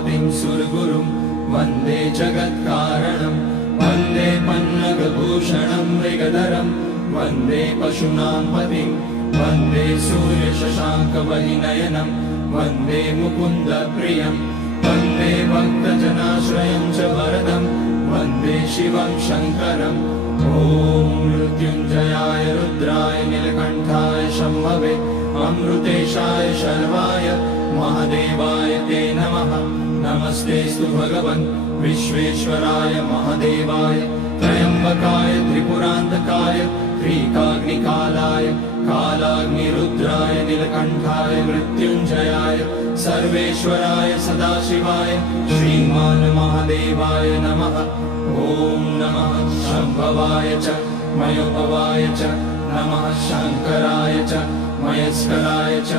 पतिं सुरगुरुं वन्दे जगत्कारणं वन्दे पन्नगभूषणं मृगधरं वन्दे पशूनां पतिं वन्दे सूर्यशशाङ्कवलिनयनं वन्दे मुकुन्दप्रियं वन्दे भक्तजनाश्रयं च वरदं वन्दे शिवं शङ्करम् ॐ मृत्युञ्जयाय रुद्राय नीलकण्ठाय शम्भवे अमृतेशाय शर्वाय महादेवाय ते नमः। नमस्तेऽस्तु भगवन् विश्वेश्वराय महादेवाय त्र्यम्बकाय त्रिपुरान्तकाय त्रिकाग्निकालाय कालाग्निरुद्राय नीलकण्ठाय मृत्युञ्जयाय सर्वेश्वराय सदाशिवाय श्रीमान् महादेवाय नमः। ॐ नमः शम्भवाय च मयोभवाय च नमः शङ्कराय च मयस्कराय च